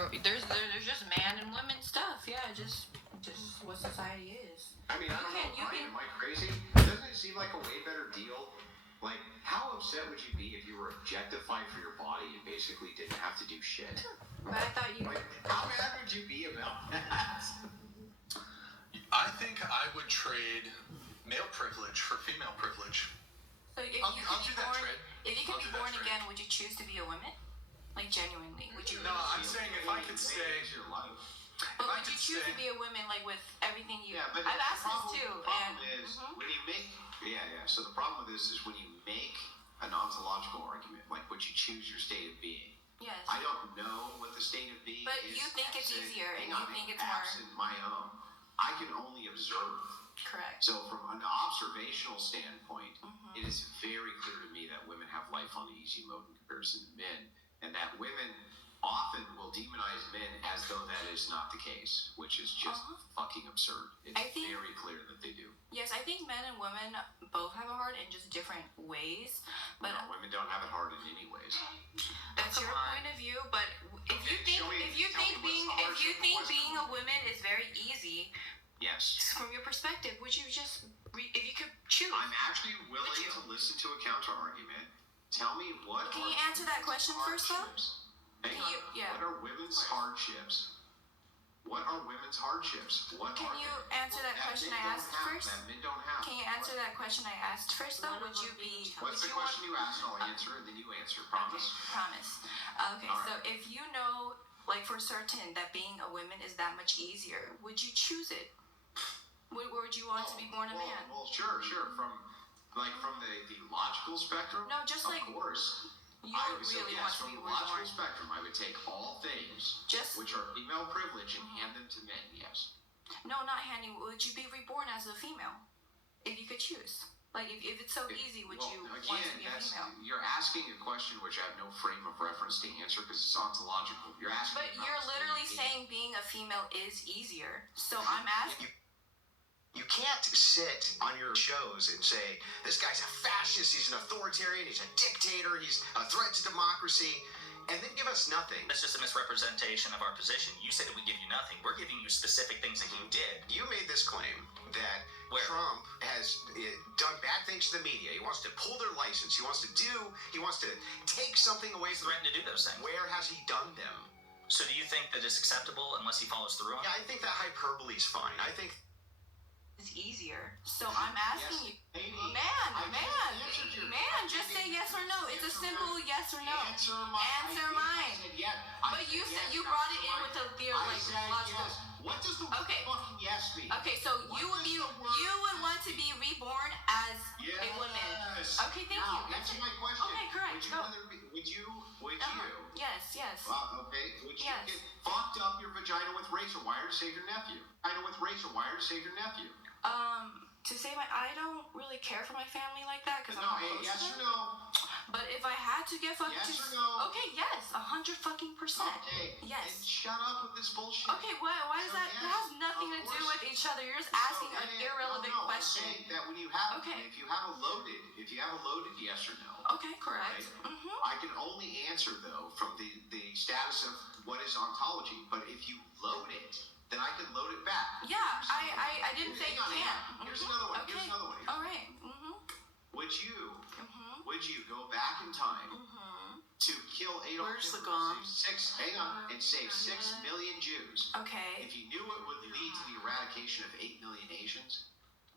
there's just man and women stuff. Yeah, just what society is. I mean, I don't know. Am I crazy? Doesn't it seem like a way better deal? Like, how upset would you be if you were objectified for your body and basically didn't have to do shit? But I thought you. Like, how mad would you be about that? I think I would trade male privilege for female privilege. So if I'll you do could be that born, trade. if you could I'll be do that born trade. again, would you choose to be a woman? Like genuinely, would you? No, I'm saying if I could stay. Your life. But I would you could choose to stay- be a woman like with everything you? Yeah, but I've the asked this too, problem and is when you make So the problem with this is when you make an ontological argument, like would you choose your state of being? yes. I don't know what the state of being But is. you think it's absent- easier, and hang on, you think it's more- absent my own. I can only observe. Correct. So from an observational standpoint, Mm-hmm. it is very clear to me that women have life on the easy mode in comparison to men, and that women often will demonize men as though that is not the case, which is just fucking absurd. It's I think- very clear that they do. Yes, I think men and women both have a heart in just different ways. But No, women don't have it hard in any ways. that's your point of view. But if you Okay, think tell me being what's the being a woman is very easy Yes. from your perspective, would you just if you could choose? I'm actually willing Would you? to listen to a counter argument. Tell me what Can are you answer that question first, though? hardships? Hang Can on. you- yeah. What are women's hardships? What are women's hardships? What Can are you they? answer that question men I don't asked have, first? That men don't have. Can you answer that question I asked first, though? Would you be? What's would the you question you asked? I'll answer it, then you answer. Promise? Okay, promise. Okay, All so right. if you know, like for certain, that being a woman is that much easier, would you choose it? Would you want to be born a man? Well, sure. From the logical spectrum. No, just of like course. you I would would say really yes, want to be from the logical reborn. spectrum, I would take all things Just which are female privilege and hand them to men. Yes. no, not handing. Would you be reborn as a female if you could choose? Like if it's so easy, would you want to be a female? You're asking a question which I have no frame of reference to answer because it's ontological. You're asking. But about you're literally being- saying being a female is easier. So I'm asking. You can't sit on your shows and say, this guy's a fascist, he's an authoritarian, he's a dictator, he's a threat to democracy, and then give us nothing. That's just a misrepresentation of our position. You said that we give you nothing. We're giving you specific things that you did. You made this claim that Where? Trump has done bad things to the media. He wants to pull their license. He wants to take something away from them. Threatened to do those things. Where has he done them? So do you think that it's acceptable unless he follows through on it? Yeah, I think that hyperbole is fine. I think Is easier. So I'm asking you, Amy, man, I just answered your- just say yes or no. It's a simple yes or no. Answer Answer mine. I said yes. But you said you brought it in with the I said logical. yes. What does the Okay. fucking yes mean? Okay, so What you would does be the word- you would want to be reborn as a woman. Yes. Okay, thank Now, you. answer my question. Okay, correct. Would you Go. rather be, would you Yes, yes. okay, would you Yes. get fucked up your vagina with razor wire to save your nephew? To say I don't really care for my family like that because No, I'm not hey, close yes to or them. no? But if I had to get fucked, Yes or no? Okay, yes, 100%. Okay. Yes. Then shut up with this bullshit. Okay, why is So, that? yes, That has nothing of to do course. with each other. You're just asking an irrelevant question. I'm saying that when you have, Okay. if you have a loaded yes or no, Okay, correct. Right. I can only answer though from the status of what is ontology. But if you load it, then I can load it back. Yeah, I didn't say Hang on, hang can't. on. Here's another one. Okay. Here's another one. All right. Would you go back in time to kill Adolf Where's the Hitler gong? and save 6 million Jews Okay. if you knew it would lead to the eradication of 8 million Asians?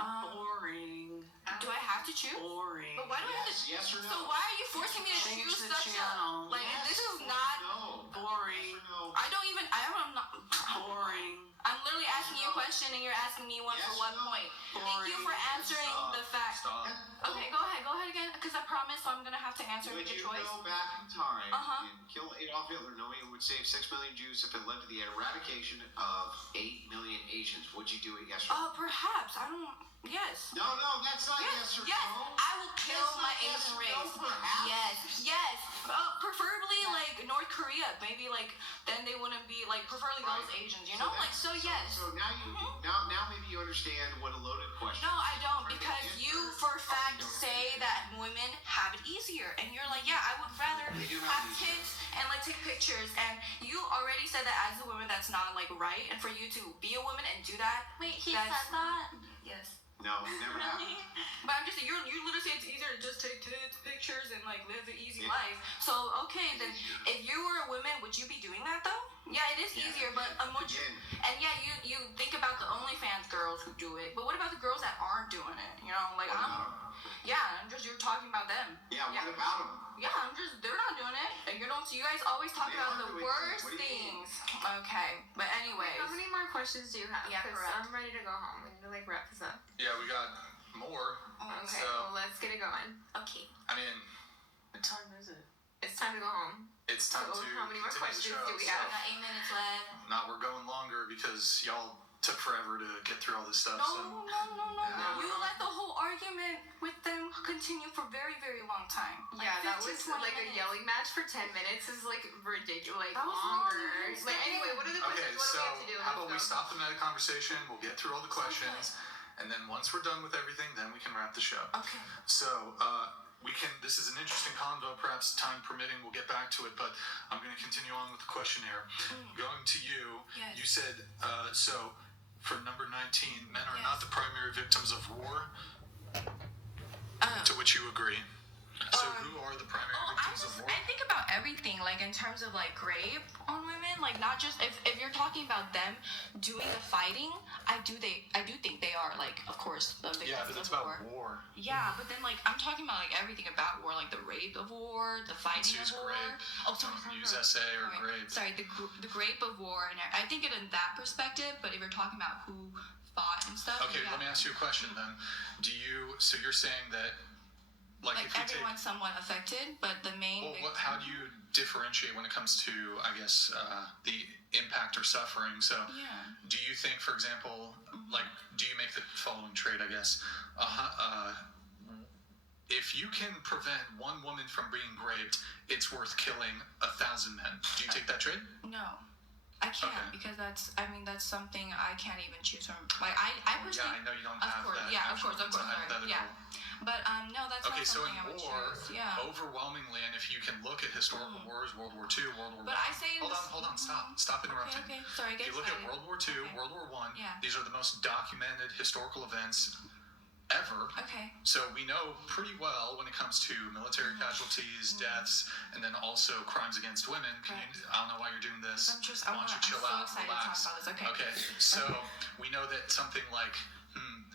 Boring. Do I have to choose? Boring. But why do I have to? Yes or no? So why are you forcing me to Change choose the such channel. a like? Yes This is or not. no. Boring. Yes or no. I'm not. Boring. I'm literally asking you a question and you're asking me one Yes for what or no? point? Thank you for answering the fact. Stop. Okay, go ahead again, because I promise I'm gonna have to answer Would with you your choice. go back in time Uh-huh. and kill Adolf Hitler knowing it would save 6 million Jews if it led to the eradication of 8 million Asians? Would you do it, yes or no? Perhaps I don't. Yes. No, that's not yes or Yes, no. I will kill That's my not yes Asian or race. no, perhaps. Yes. Preferably like North Korea. Maybe like then they wouldn't be like preferably those Right. Asians. You know, like so yes. So now you now maybe you understand what a loaded question. No, I don't, Right, because the you answer- for a fact Oh, you don't. say that women have it easier, and you're like, yeah, I would rather They do have have it easier. kids and like take pictures, and you already said said that as a woman, that's not like right, and for you to be a woman and do that. Wait, he That's- said that? Yes. No, it never happened. But I'm just saying, you literally say it's easier to just take tits, pictures, and like live an easy life. So okay, then if you were a woman, would you be doing that though? Yeah, it is easier, but would you? Again, And yeah, you think about the OnlyFans girls who do it, but what about the girls that aren't doing it? You know, like you're talking about them. yeah, what about them? Yeah, they're not doing it. And you guys always talk They about are the doing it. worst What do you mean? things. Okay, but anyways. How many more questions do you have? Yeah, 'Cause correct. I'm ready to go home. We need to like wrap this up. Yeah, we got more. Okay, So- well let's get it going. Okay. I mean, What time is it? It's time to go home. it's time So, to how many more continue the questions show, do we so- have? We got 8 minutes left. Now we're going longer because y'all took forever to get through all this stuff. No, So no. Yeah. You let the whole argument with them continue for very, very long time. Like Yeah, that 15, was 20 like a minutes. yelling match for 10 minutes is like ridiculous, like That was longer. long. Like anyway, what are the okay, questions? What so do we have to do? how about we Let's go. stop the meta conversation? We'll get through all the questions, and then once we're done with everything, then we can wrap the show. Okay. So we can. This is an interesting convo. Perhaps time permitting, we'll get back to it. But I'm going to continue on with the questionnaire. Going to you. Yes. You said so. For number 19, men are not the primary victims of war. To which you agree. So who are the primary victims of war? I think about everything, like in terms of like rape on women, like not just if you're talking about them doing the fighting, I do think they are like, of course, the victims Yeah, but it's of about war. war. Yeah, but then like I'm talking about like everything about war, like the rape of war, the fighting Let's use of war. grape. Oh, sorry. Use essay or Sorry. grape. Sorry, the grape of war, and I think it in that perspective. But if you're talking about who fought and stuff, Okay, yeah. let me ask you a question then. So you're saying that, like Like if you everyone's somewhat affected, but the main. how do you differentiate when it comes to, I guess, the impact or suffering? So, Yeah. do you think, for example, like, do you make the following trade? I guess, if you can prevent one woman from being raped, it's worth killing 1,000 men. Do you take that trade? No, I can't Okay. because that's something I can't even choose from. Like I Yeah, personally. I know you don't Of have course, that. yeah, of actual- course, it's a sorry, hypothetical. yeah. But no, that's Okay, not so something in I would war, choose. Yeah. overwhelmingly, and if you can look at historical wars, World War II, World War But I. I say in Hold on, stop interrupting. Okay. Sorry, If get you look at excited. World War II, Okay. World War One, Yeah. these are the most documented historical events ever. Okay. So we know pretty well when it comes to military casualties, deaths, and then also crimes against women. I don't know why you're doing this. I Why don't you I'm chill so out, excited relax. to talk about this. Okay. Okay, so we know that something like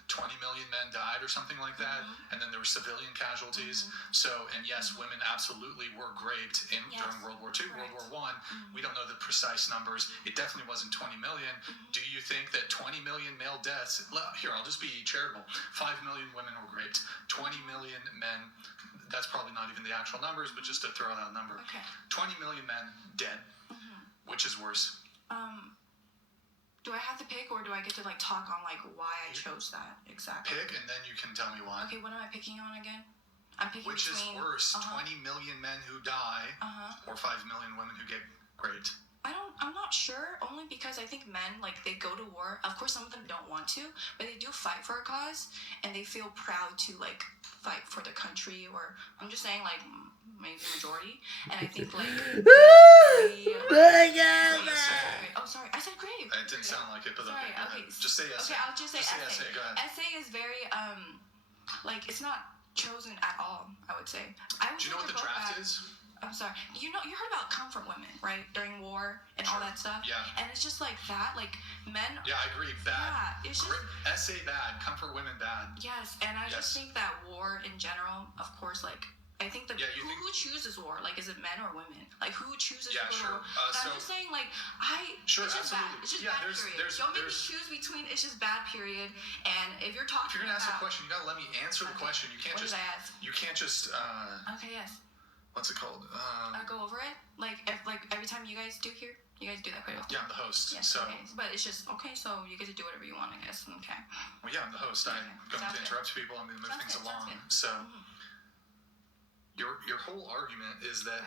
20 million men died or something like that, and then there were civilian casualties. So, and yes, women absolutely were raped during World War II, Correct. World War One. We don't know the precise numbers. It definitely wasn't 20 million. Do you think that 20 million male deaths? Here, I'll just be charitable. 5 million women were raped. 20 million men. That's probably not even the actual numbers, but just to throw out a number. Okay. 20 million men dead. Which is worse? Do I have to pick, or do I get to like talk on like why I chose that exactly? Pick, and then you can tell me why. Okay, what am I picking on again? I'm picking Which is between. worse, 20 million men who die or 5 million women who get raped? I'm not sure, only because I think men, like, they go to war. Of course, some of them don't want to, but they do fight for a cause, and they feel proud to, like, fight for the country, or I'm just saying, like, maybe the majority. And I think, like, oh, sorry, I said grave. It didn't sound like it, but Sorry, okay, go okay. ahead. Just say essay. Okay, I'll just say essay. essay, go ahead. Essay is very, like, it's not chosen at all, I would say. I would Do you know what say the they're both draft bad. is? I'm sorry. You heard about comfort women, right? During war and all that stuff. Yeah. And it's just like that, like men. Yeah, I agree. Bad. Yeah, it's just. Essay bad. Comfort women bad. Yes, and I just Yes. think that war in general, of course, like I think Yeah, you think- who chooses war? Like, is it men or women? Like, who chooses Yeah, to go sure. to war? But So- I'm just saying, like, Sure, it's just absolutely. bad. It's just Yeah, bad there's- period. there's- Don't make me there's- choose between. It's just bad period. And if you're talking If you're gonna ask a about, question, you gotta let me answer the Okay. question. You can't what just. did I ask? You can't just. Okay, yes. What's it called? Go over it. Like, every time you guys do here, you guys do that quite often. Yeah, I'm the host. Yes, So, okay. But it's just okay. So you get to do whatever you want, I guess. Okay. well, yeah, I'm the host. I'm going Sounds to good. interrupt people. I'm going to move Sounds things good, sounds along. good. So, your whole argument is that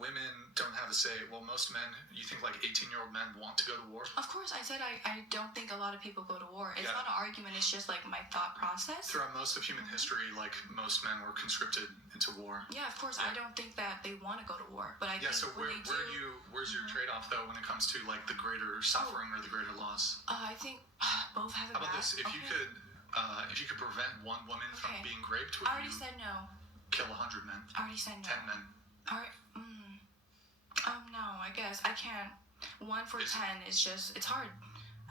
women don't have a say. Well, most men, you think like 18-year-old men want to go to war? Of course, I said I don't think a lot of people go to war. It's Yeah. not an argument. It's just like my thought process. Throughout most of human history, like most men were conscripted into war. Yeah, of course. I don't think that they want to go to war, but I Yeah, think so when they do, where's your trade-off though when it comes to like the greater suffering or the greater loss? I think both have How it about bad. this? If you could prevent one woman from Okay. being raped, would I already you said no. kill 100 men? I already said no. 10 men? All right. No, I guess I can't. 1 for 10 is just, it's hard.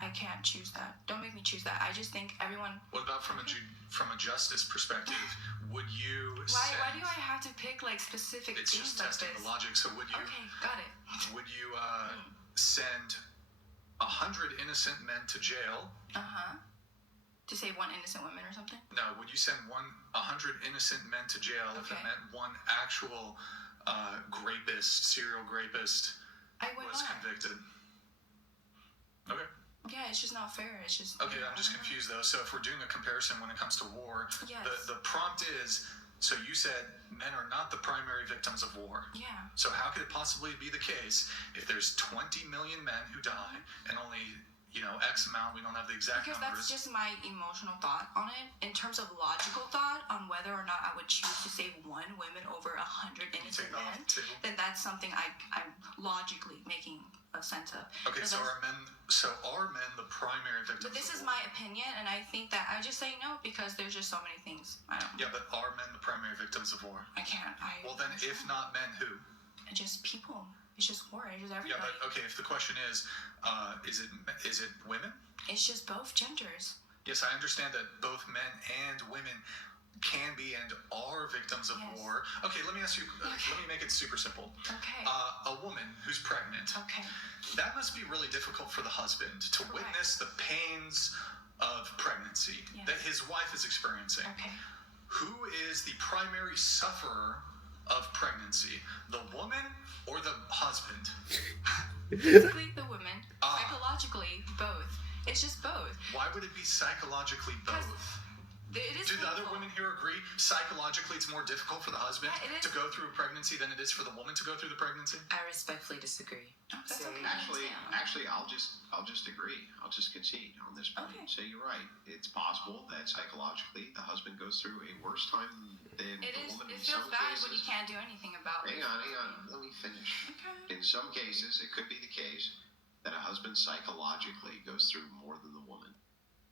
I can't choose that. Don't make me choose that. I just think everyone. What about from a justice perspective? Would you Why send, do I have to pick like specific It's things just like testing this? the logic. So would you Okay, got it. send 100 innocent men to jail? To save one innocent woman or something? No. Would you send 100 innocent men to jail if it Okay. meant one actual serial rapist I would was not. convicted? Okay. Yeah, it's just not fair. It's just. Okay, I'm just I don't know. confused though. So if we're doing a comparison when it comes to war, Yes. the prompt is, so you said men are not the primary victims of war. Yeah. So how could it possibly be the case if there's 20 million men who die and only, X amount, we don't have the exact Because numbers. that's just my emotional thought on it. In terms of logical thought on whether or not I would choose to save one woman over 100 Can you innocent take that off men, the table? then that's something I'm logically making a sense of. Okay, Because so that's- are men the primary victims But this of is war? my opinion, and I think that I just say no because there's just so many things. I don't. Yeah, but are men the primary victims of war? I can't. Well then, if not men, who? Just people. It's just war. It's just Yeah, everybody. but okay, if the question is it women? It's just both genders. Yes, I understand that both men and women can be and are victims of Yes. war. Okay, let me ask you, Okay. let me make it super simple. Okay. A woman who's pregnant, Okay. that must be really difficult for the husband to Correct. witness the pains of pregnancy Yes. that his wife is experiencing. Okay. Who is the primary sufferer of pregnancy? The woman or the husband? Physically, the woman. Ah. Psychologically, both. It's just both. Why would it be psychologically both? It is Do the other painful. women here agree psychologically it's more difficult for the husband Yeah, it is. to go through a pregnancy than it is for the woman to go through the pregnancy? I respectfully disagree. Oh, that's So- okay. Actually, I'll just agree. I'll just concede on this point. Okay. So you're right. It's possible that psychologically the husband goes through a worse time than It the is. woman It in feels some bad cases. when you can't do anything about it. Hang on. Let me finish. Okay. In some cases, it could be the case that a husband psychologically goes through more than the woman.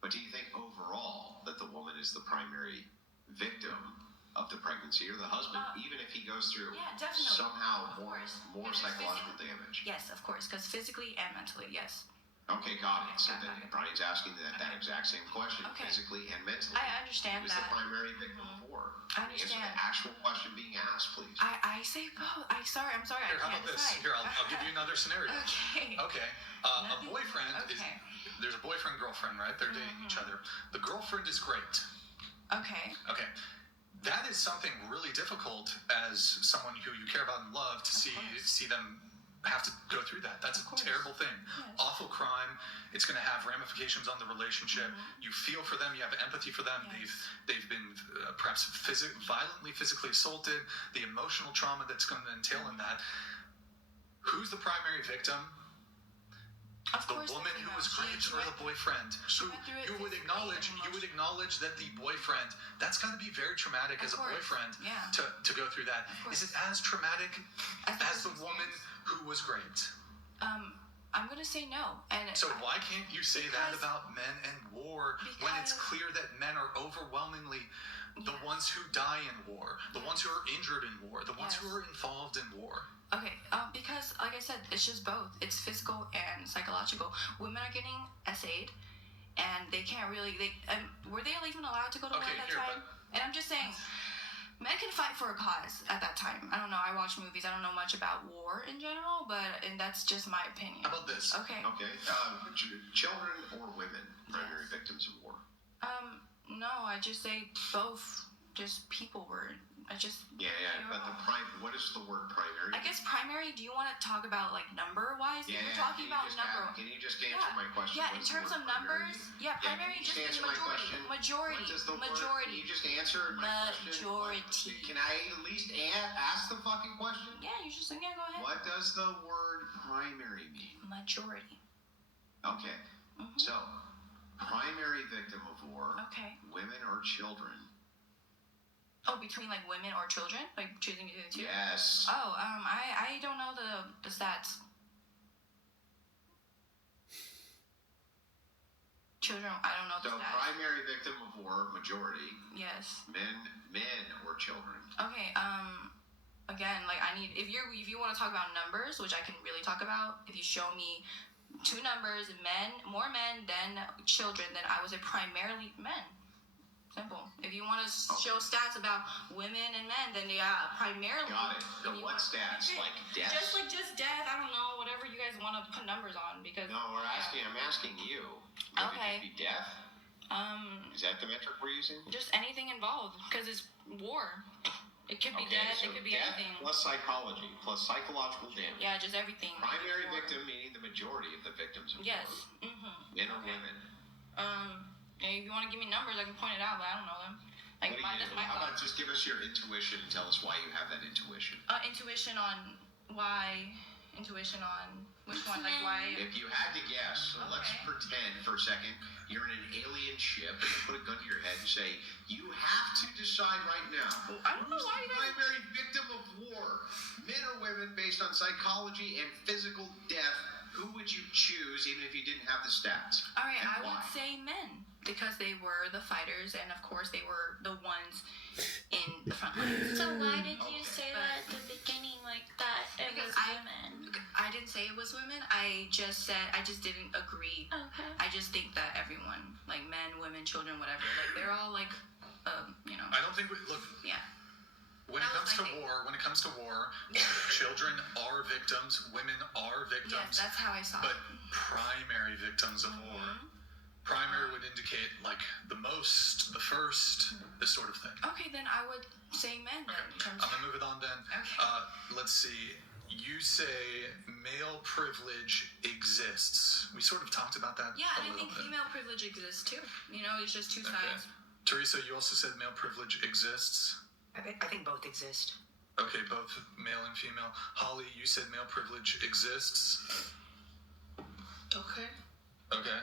But do you think overall that the woman is the primary victim of the pregnancy, or the husband, even if he goes through Yeah, definitely. somehow Of course. more Because psychological damage? Yes, of course, because physically and mentally, yes. Okay, got it. So Okay, then okay. Brian's asking that Okay. exact same question, Okay. physically and mentally. I understand Who is that. the primary victim of war? I Answer the understand. actual question being asked, please. I say both. I'm sorry. Here, I how can't about this? decide. Here, I'll give you another scenario. Okay. Okay. A Nothing- boyfriend Okay. there's a boyfriend girlfriend, right? They're dating each other. The girlfriend is great. Okay. Okay. That is something really difficult as someone who you care about and love to course. see them have to go through that. That's Of a course. terrible thing. Yes. Awful crime. It's going to have ramifications on the relationship. You feel for them. You have empathy for them. Yes. They've been perhaps violently physically assaulted. The emotional trauma that's going to entail in that. Who's the primary victim? Of The course. woman you who know, was she- raped she or went- the boyfriend? she Who went through it you would physically acknowledge and that the boyfriend, that's got to be very traumatic Of as a course, boyfriend yeah. to go through that. course. Is it as traumatic As the as the person's woman who was raped? I'm gonna say no. And So why can't you say that Because- about men and war when it's Because- clear that men are overwhelmingly the Yes. ones who die in war, the ones who are injured in war, the ones Yes. who are involved in war? Okay, because like I said, it's just both. It's physical and psychological. Women are getting SA'd, and they can't really. Were they even allowed to go to war Okay, at that here, time? And I'm just saying, men can fight for a cause at that time. I don't know. I watch movies. I don't know much about war in general, and that's just my opinion. How about this? Okay. Okay. Children or women, primary victims of war? No, I just say both. Just people were. Yeah. But what is the word primary? I guess primary. Do you want to talk about like number wise? Yeah. We're talking about number. Can you just answer my question? Yeah, What in does the terms word of primary numbers, mean? yeah, primary can you just answer means my majority. question? Majority. What does the word? Majority. Can you just answer my question? Majority. Can I at least ask the fucking question? Yeah, you just go ahead. What does the word primary mean? Majority. Okay. Mhm. So, primary victim of war, Okay. women or children, Oh, between like women or children, like choosing between the two. Yes. Oh, I don't know the stats. Children, I don't know the So stats. primary victim of war, majority, Yes. men or children. Okay. Again, like I need if you want to talk about numbers, which I can really talk about. If you show me two numbers, more men than children, then I would say primarily men. Simple. If you want to show stats about women and men, then primarily. Got it. So what stats? Okay. Like death? Just death. I don't know. Whatever you guys want to put numbers on, because. No, I'm asking you. Would Okay. it be death? Is that the metric we're using? Just anything involved, because it's war. It could be death. So It could be death anything. plus psychology plus psychological damage. Yeah, just everything. Primary victim meaning the majority of the victims of Yes. war. Mhm. Men or women. If you want to give me numbers, I can point it out, but I don't know them. Like What do mine, you that's do? my How thought. about just give us your intuition and tell us why you have that intuition? Intuition on why. Intuition on which one, like why. If you had to guess, so let's Okay. pretend for a second you're in an alien ship and they put a gun to your head and say, you have to decide right now. I don't know Who's why the you guys. primary victim of war? Men or women based on psychology and physical death? Who would you choose even if you didn't have the stats? All right, And I why? would say men, because they were the fighters, and of course they were the ones in the front lines. So why did you Okay. say that at the beginning, like that it Because was women? I didn't say it was women. I just didn't agree. Okay. I just think that everyone, like men, women, children, whatever, like they're all like, you know. I don't think look. Yeah. When That it was comes my to thing. war, children are victims, women are Yes, victims, that's how I saw but it. primary victims of war. Mhm. Primary would indicate like the most, the first, this sort of thing. Okay, then I would say men then. In terms I'm gonna move it on then. Okay. Let's see. You say male privilege exists. We sort of talked about that Yeah, a and I little think bit. female privilege exists too. You know, it's just two Okay. sides. Teresa, you also said male privilege exists. I think both exist. Okay, both male and female. Holly, you said male privilege exists. Okay. Okay.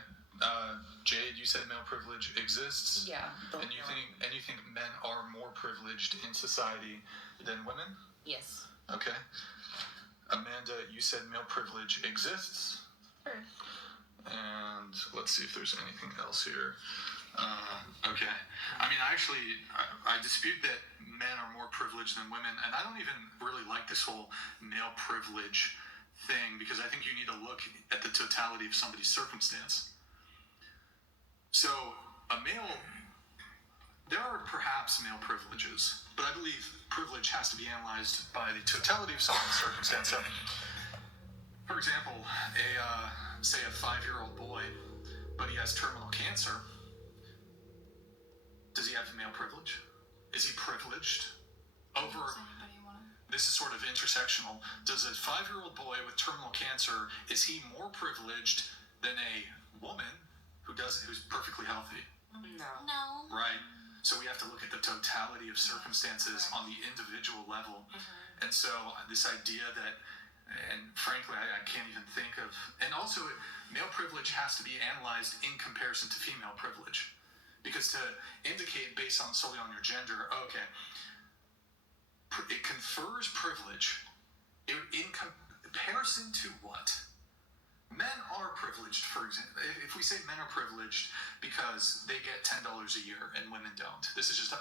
Jade, you said male privilege exists. Yeah. Both And you think men are more privileged in society than women? Yes. Okay. Amanda, you said male privilege exists. Sure. And let's see if there's anything else here. Okay. I mean, I dispute that men are more privileged than women, and I don't even really like this whole male privilege thing, because I think you need to look at the totality of somebody's circumstance. So, there are perhaps male privileges, but I believe privilege has to be analyzed by the totality of someone's circumstance. So, for example, say a 5-year-old boy, but he has terminal cancer. Does he have male privilege? Is he privileged over? Does anybody wanna? This is sort of intersectional. Does a 5-year-old boy with terminal cancer, is he more privileged than a woman who's perfectly healthy? No. No. Right. So we have to look at the totality of circumstances on the individual level. And so this idea that, and frankly, I can't even think of, and also male privilege has to be analyzed in comparison to female privilege. Because to indicate based on solely on your gender, okay, it confers privilege in comparison to what? Men are privileged, for example. If we say men are privileged because they get $10 a year and women don't, this is just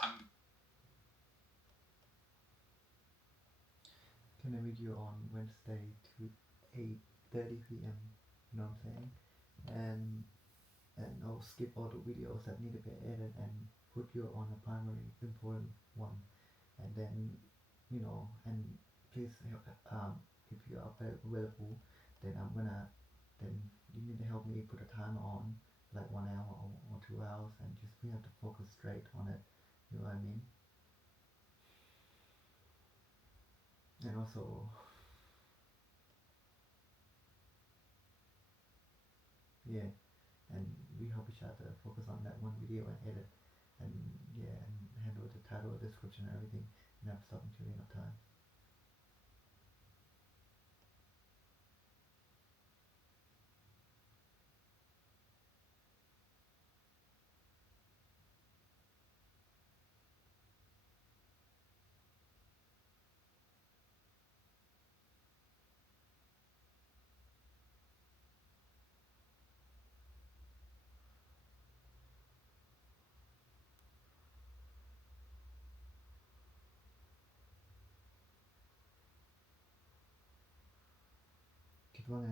Can I meet you on Wednesday to 8:30 p.m. You know what I'm saying? And I'll skip all the videos that need to be edited and put you on a primary important one. And then, you know, and please help, if you are available, then then you need to help me put a timer on, like 1 hour or 2 hours, and just we have to focus straight on it. You know what I mean? And also, yeah, and we help each other focus on that one video and edit, and yeah, and handle the title, description, and everything, and not stop until the end of time. ว่าไง